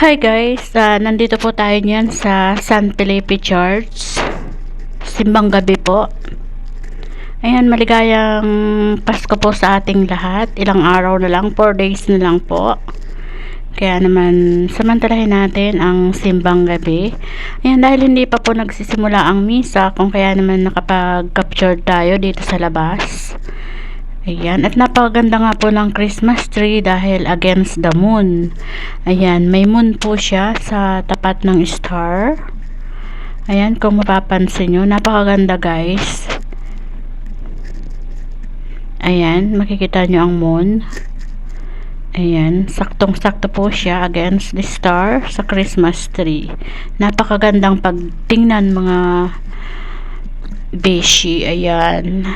Hi guys, nandito po tayo niyan sa San Felipe Church, simbang gabi po. Ayan, maligayang Pasko po sa ating lahat. Ilang araw na lang, 4 days na lang po. Kaya naman, samantalahin natin ang simbang gabi. Ayan, dahil hindi pa po nagsisimula ang misa, kung kaya naman nakapag-capture tayo dito sa labas. Ayan, at napakaganda nga po ng Christmas tree dahil against the moon. Ayan, may moon po siya sa tapat ng star. Ayan, kung mapapansin nyo, napakaganda guys. Ayan, makikita nyo ang moon. Ayan, saktong-sakto po siya against the star sa Christmas tree. Napakagandang pagtingnan mga beshi. Ayan.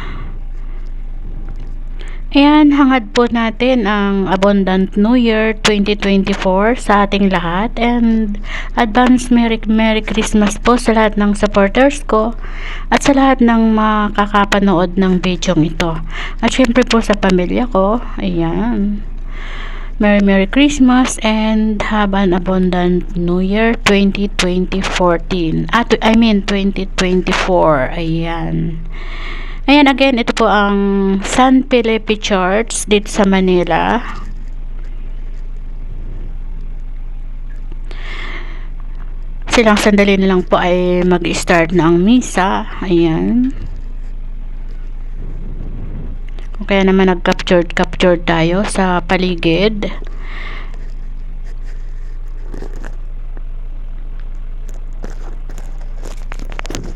Ayan, hangad po natin ang Abundant New Year 2024 sa ating lahat, and advance Merry Christmas po sa lahat ng supporters ko at sa lahat ng makakapanood ng video ito. At syempre po sa pamilya ko, ayan. Merry Christmas and have an abundant New Year 2024. I mean 2024. Ayan. Ayan, again, ito po ang San Felipe Church dito sa Manila. Silang sandali na lang po ay mag-start na ang misa. Ayan. Kung kaya naman nag-capture tayo sa paligid.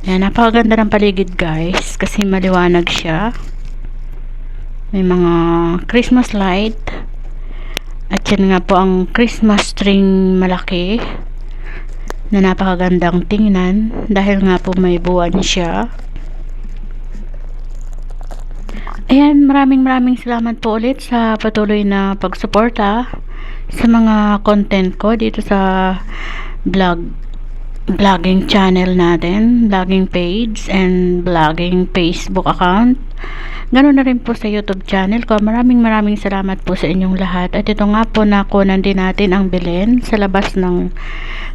Ayan, napakaganda ng paligid guys kasi maliwanag siya. May mga Christmas light. At yan nga po ang Christmas tree malaki na napakagandang tingnan dahil nga po may buwan siya. Ayan, maraming salamat po ulit sa patuloy na pagsuporta sa mga content ko dito sa vlogging channel natin, vlogging page and vlogging Facebook account. Ganoon na rin po sa YouTube channel ko. Maraming salamat po sa inyong lahat. At ito nga po, nakunan din natin ang bilhin sa labas ng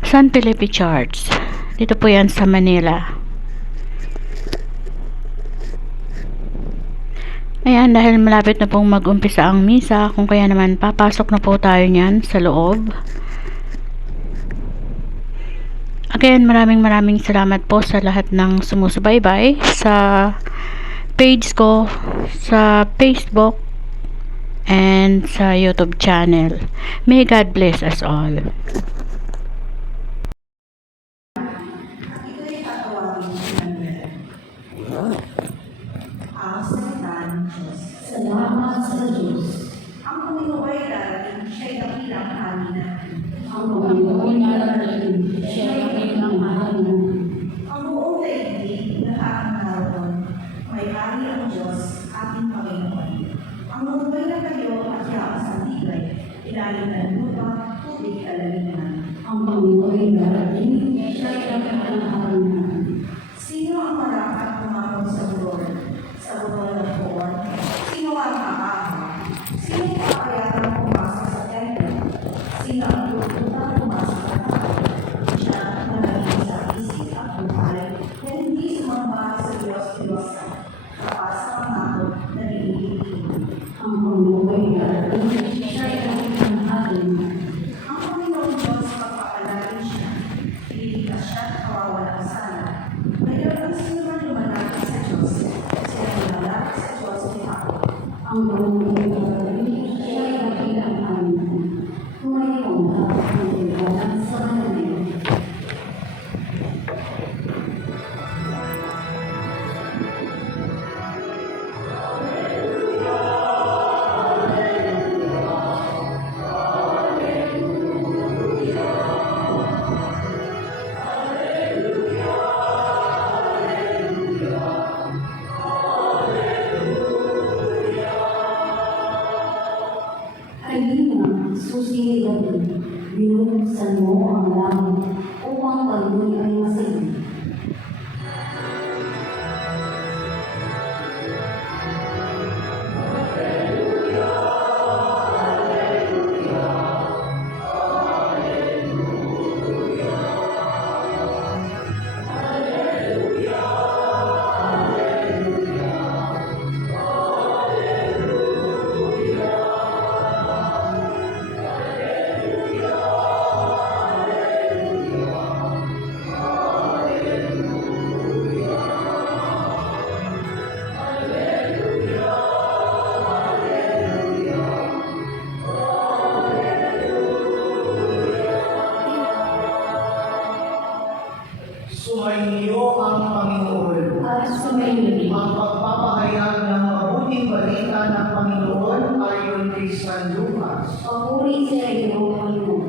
San Felipe Church. Dito po yan sa Manila. Ayan, dahil malapit na pong mag-umpisa ang misa, kung kaya naman papasok na po tayo niyan sa loob. Again, maraming salamat po sa lahat ng sumusubaybay sa page ko, sa Facebook, and sa YouTube channel. May God bless us all. Salamat sa Diyos. Ang Panginoon ay darating, siya'y dakilang hari natin. Ang Panginoon ay darating, siya'y dakilang hari natin. Ang buong daigdig nakakanaroon, may hari ang Diyos, ating Panginoon. Ang mumbay na kayo at yakas ang tibay, ilalim ng lupa, tubig kalaliman. Ang Panginoon ay darating, siya'y dakilang hari natin. Sino ang marapat pumakot sa burol? Sa burol ng buwan? Sino ang makakawa? Sino ang kakayatang pumasok sa templo? Sino ang tututang pumasok sa templo? Siya na naging sa isip at buhay na hindi sumamba sa Diyos kapasa ang ako na nililipin. Ang Panginoon ay darating, siya'y dakilang hari natin. Ang Panginoon Diyos pagpapalarin siya, ililigtas siya at kawawalang sala. Ngayon ang sino man lumalapit sa Diyos, siya lumalapit sa Diyos ni ako. Ang Panginoon ay darating, siya'y dakilang hari natin. Tumayong at pagkakaroon sa Manila. Halina, susi gabi, binubuksan mo ang langit upang kami ay masigit. Sumainit. Ang pagpapahayag ng mabuting balita ng Panginoon ayon kay San Lucas. Papuri sa iyo, Panginoon.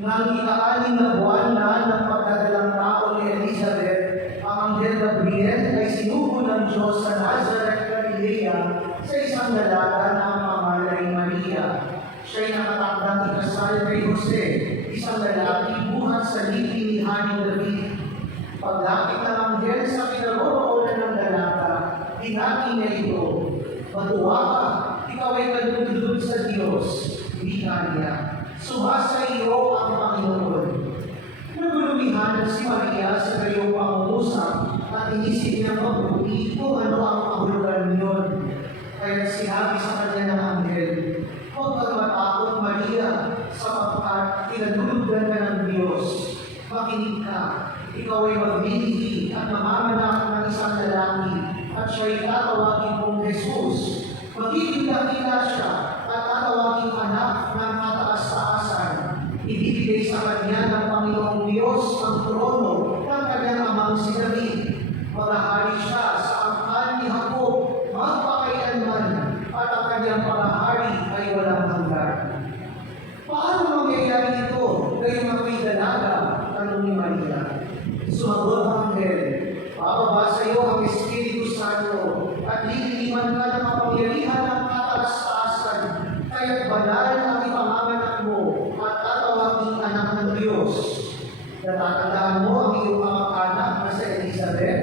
Nang ika-anim na buwan na ng pagdadalang tao ni Elizabeth, ang anghel Gabriel ay sinugo ng Diyos sa Nazareth, Galilea, sa isang dalaga na mamalay Maria. Siya'y nakatakdang ikasal kay Jose, isang lalaki buhat sa lipi ni Haring David. Paglapit ng anghel sa kinaroroonan ng dalaga, hinati niya ito, "Matuwa ka, ikaw ay nagdudulog sa Diyos." Wika niya, "Sumasa iyo ang Panginoon." Nagulumihan si Maria sa kayong pangungusap at inisip niya mabuti kung ano ang kahulugan niyon. Kaya sinabi sa kanya ng anghel, "Huwag kang matakot, Maria, sapagkat tinatulugan ka ng Diyos. Makinig ka, ikaw ay maglilihi at mamamanak ng isang lalaki at siya'y tatawagin kong Jesus. Magiging dakila siya at tatawagin anak ng kataas-taasan. Ibibigay sa kanya ng Panginoong Diyos ang trono ng kanyang amang si David. Maghahari siya sa angkan ni Jacob magpakailanman at ang kanyang panghahari ay walang hanggan." "Paano mangyayari ito? Gayong ako'y dalaga?" tanong ni Maria. Sumagot ang anghel, "Bababa sa iyo ang Espiritu Santo at lililiman ka ng kapangyarihan ng kataas-taasan, kaya't banal ang ipamamanak mo at tatawaging anak ng Diyos. Natatandaan mo ang iyong kamag-anak na si Elizabeth.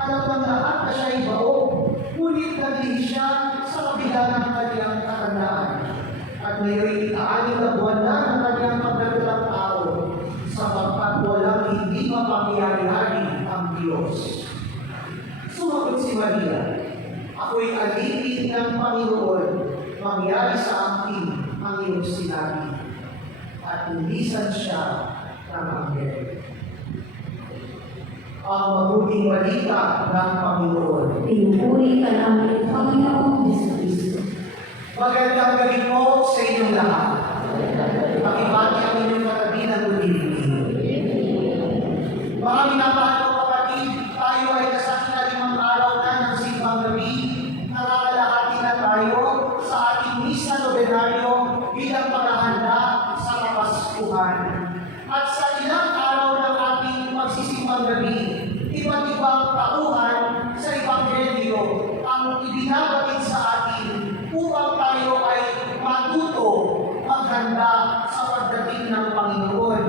Alam ng lahat na siya ay baog, ngunit naging siya sa kabila ng kanyang katandaan. At ngayon ika-anim na buwan na ng kanyang pagdadalang tao, sapagkat walang hindi mapangyayari ang Diyos." Sumagot si Maria, "Ako'y alipin ng Panginoon, mangyari sa akin ang iyong sinabi." At lumisan siya ng anghel. Ang mabuting balita ng Panginoon. Pinupuri ka namin, Panginoong Jesucristo. Magandang gabi po sa inyong lahat. Pakibati ang inyong katabi ng Udibig. Mga minamahal ko kapatid, tayo ay nasa ika-5 araw na ng simbang gabi. Nangangalahati na tayo sa ating misa nobenaryo bilang paghahanda sa Kapaskuhan. At sa ilang araw ng ating magsisimbang gabi, iba't ibang tauhan sa Ebanghelyo ang ibinabatid sa atin upang tayo ay matuto maghanda sa pagdating ng Panginoon.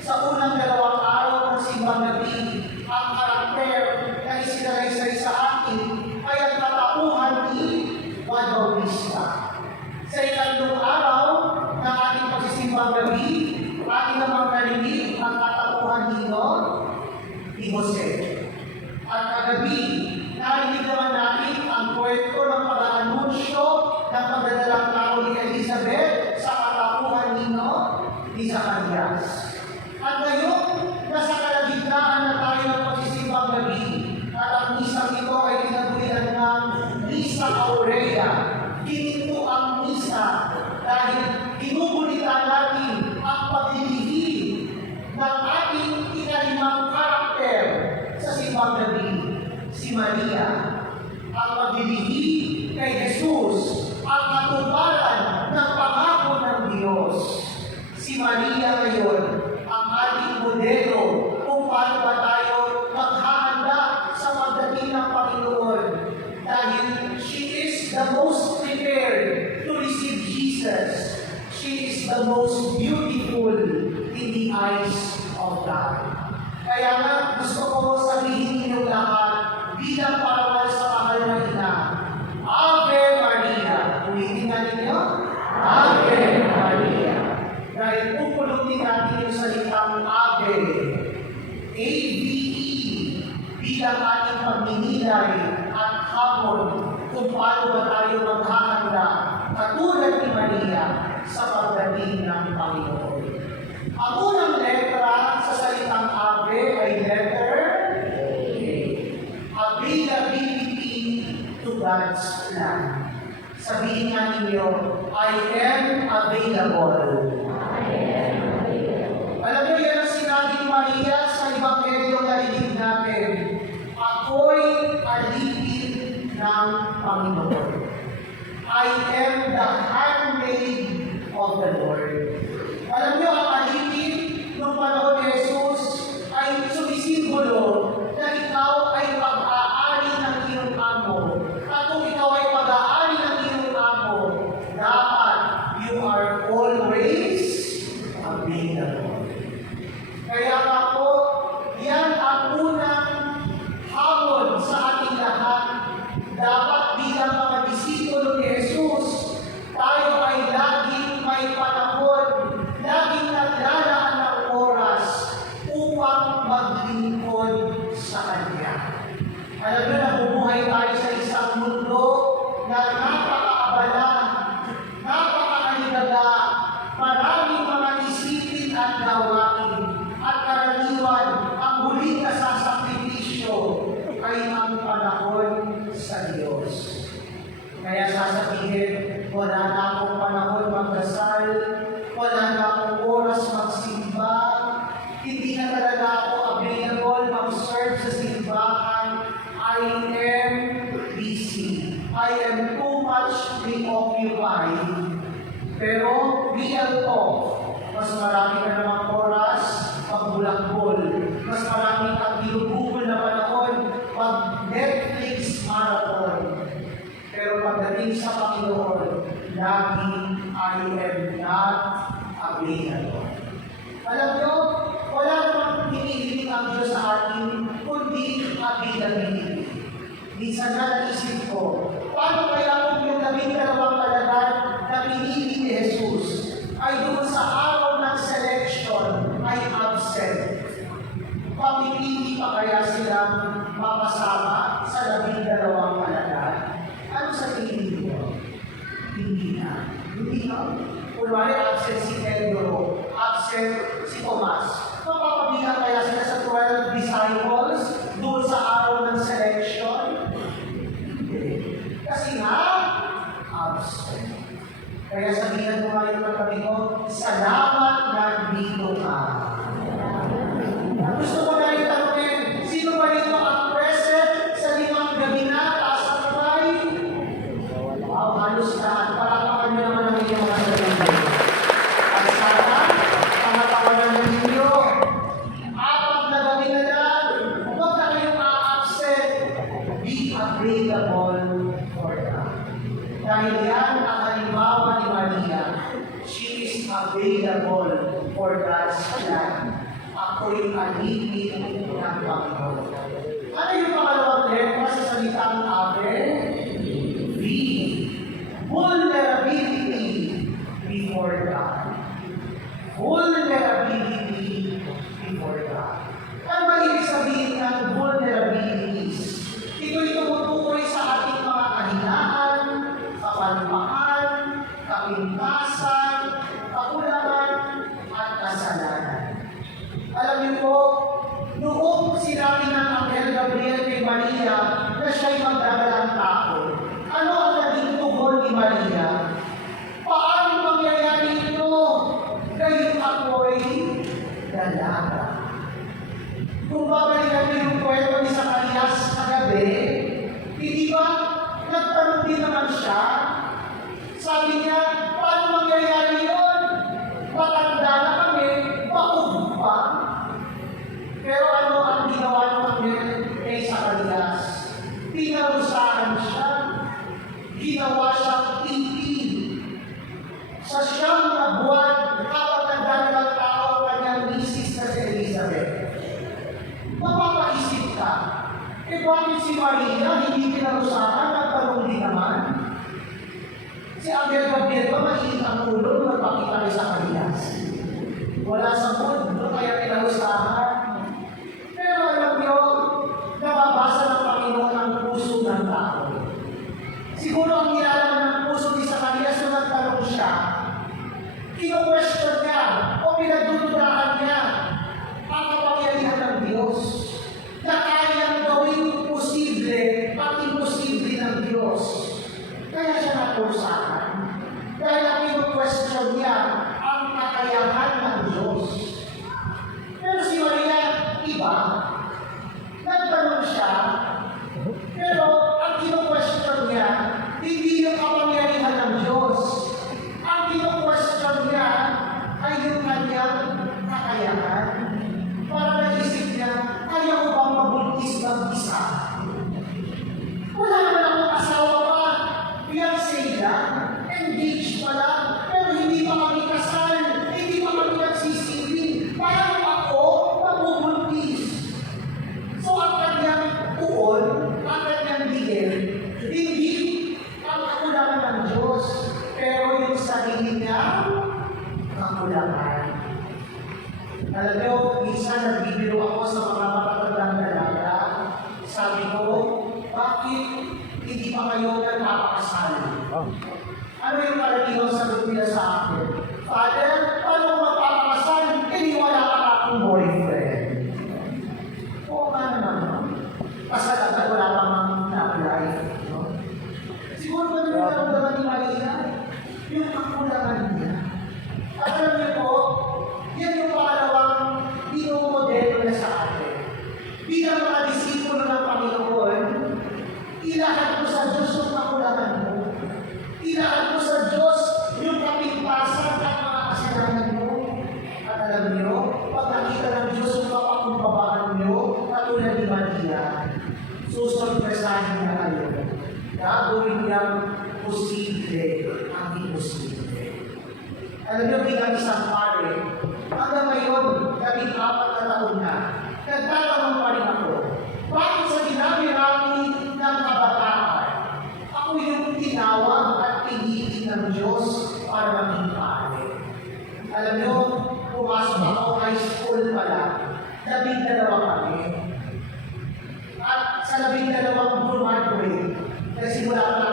Sa unang 2 araw ng simbang gabi, ang karakter na isinalaysay sa atin ay ang katauhan ni Juan Bautista. Sa ikatlong araw ng ating pagsisimbang gabi, ating namang narinig ang katauhan ni Jose. At kagabi, narinig naman natin ang kwento ng pag-anunsyo ng pagdadalang tao ni Elizabeth sa katauhan ni Zacarias. At ngayon, nasa kalagitnaan na tayo ng pagsisimbang gabi at ang misang ito ay tinagulian ng Misa Aurea. Ginito ang misa dahil ginugunita natin ang paglilihi ng ating ika-5 karakter sa simbang gabi, si Maria. Ang paglilihi kay Jesus, ang katuparan ng pangako ng Diyos. Si Maria ngayon, ang ating modelo kung paano ba tayo maghahanda sa pagdating ng Panginoon. Dahil she is the most prepared to receive Jesus. She is the most beautiful in the eyes of God. Kaya nga, gusto ko sabihin niyo lahat bilang parangal sa mahal na ina, Ave Maria. Ulitin nga ninyo, Ave Maria. Dahil pupulutin natin yung salitang Ave, A-V-E, bilang ating pagninilay at hamon kung paano ba tayo maghahanda katulad ni Maria sa pagdating ng Panginoon. Ang unang letra sa salitang Ave ay letter A. Availability to God's plan. Sabihin nga ninyo, I am available. Alam niyo, yan ang sinabi ni Maria sa Ebanghelyo na narinig natin. Ako'y alipin ng Panginoon. I am the handmaid of the Lord. Alam niyo, ang alipin ng panahon ni Jesus ay sumisimbolo na ikaw ay pag-aari ng iyong amo. At kung ikaw ay pag-aari ng iyong amo, dapat you are always available. Kaya nga po, yan ang unang hamon sa ating lahat. Dapat bilang mga disipulo ni Jesus, tayo ay laging may panahon, laging naglalaan ng oras upang maglingkod sa Kanya. Alam niyo, nabubuhay tayo sa isang mundo na napakaabala, napakaligaga, maraming mga isipin at gawain, at karaniwan, ang huling nasasakripisyo ay ang panahon sa Diyos. Kaya sasabihin, wala na akong panahon magdasal, wala na akong oras magsimba, hindi na talaga ako available mag-serve sa simbahan. I am busy. I am too much preoccupied. Pero real talk, mas marami ka namang oras pagbulakbol. Mas marami kang ginugugol na panahon pag Netflix marathon. Pero pagdating sa Panginoon, laging I am not available. Alam niyo, wala namang hinihiling ang Diyos sa atin, kundi availability. Minsan na naisip ko, paano kaya kung yung 12 kalagad na pinili ni Jesus ay doon sa araw ng selection ay absent? Pamipili pa kaya silang makasama sa 12 kalagad? Ano sa tingin mo? Hindi na. Hindi na. Kunwari, absent si Pedro, absent si Tomas. Mapapabilang kaya sila sa 12 disciples doon sa araw ng selection? Kasi nga, absent. Kaya sabihan mo ngayon ng kami mo, salamat nandito ka. Gusto ko na rin tanongin, sino ba dito ang present sa 5 gabi na taas ang kamay? Wow, halos lahat. Palakapan nyo naman ang inyong mga sarili. At sana, pangatawanan ninyo, 4 na gabi na lang, huwag na kayong ma-absent. Be available for God. Dahil yan ang halimbawa ni Maria, she is available for God's plan. Ako'y alipin ng Panginoon. Ano yung pangalawang letra sa salitang ave? V. Vulnerability before God. Vulnerability before God. Ano ba ibig sabihin ng vulnerabilities? Ito'y tumutukoy sa ating mga kahinaan, kapalpakan, kapintasan, kakulangan, at kasalanan. Alam niyo po, noong sinabi ng Anghel Gabriel kay Maria na siya'y magdadalang tao, ano ang naging tugon ni Maria? Paano mangyayari ito? Dahil ako'y dalaga. Kung babalikan niyo yung kwento ni Zacarias kagabi, hindi ba nagtanong din naman siya? Sabi niya, paano mangyayari yun? Matanda na kami, paubog pa. Pero ano ang ginawa ng Anghel kay Zacarias? Pinarusahan siya. Ginawa siyang ipin. Sa siyang na buwan, kapag nagdadalang tao ang kanyang misis na si Elizabeth. Mapapaisip ka, bakit si Maria hindi pinarusahan? Nagtanong din naman. Si Anghel Gabriel ba mainit ang ulo magpakita kay Zacarias? Wala sa mundo, kaya pinarusahan. Pero alam niyo, nababasa ng Panginoon ang puso ng tao. Siguro ang nilalaman ng puso ni Zacarias nung nagtanong siya, kino-question niya o pinagdududahan niya ang kapangyarihan ng Diyos na kayang gawing posible ang imposible ng Diyos. Kaya siya na-question. hindi pa kayo nagpapakasal. Ano yung karaniwang sagot nila sa akin? Father, paano magpapakasal? Hindi wala ka akong boyfriend. Oo nga naman. Pasal agad wala pa mang na-apply. No? Siguro ba nila naramdaman ni Maria? Yung kakulangan niya. At alam niyo po, yan yung pangalawang pinumodelo na sa atin. Bilang mga disipulo ng Panginoon, ilahat mo sa Diyos yung kakulangan mo. Ilahat mo sa Diyos yung kapigpasan at mga kasalanan mo. At alam niyo, pag nakita ng Diyos yung kapakumbabaan niyo, katulad ni Maria, susurpresahin niya kayo. Gagawin niyang posible ang imposible. Alam niyo, bilang isang pare, hanggang ngayon, 14 na taon na, nagtatanong pa rin ako, bakit sa dinami-rami ng kabataan, ako yung tinawag at pinili ng Diyos para maging pare. Alam niyo, pumasok ako high school pala, 12 kami. At sa 12 graduate, kasi mula pa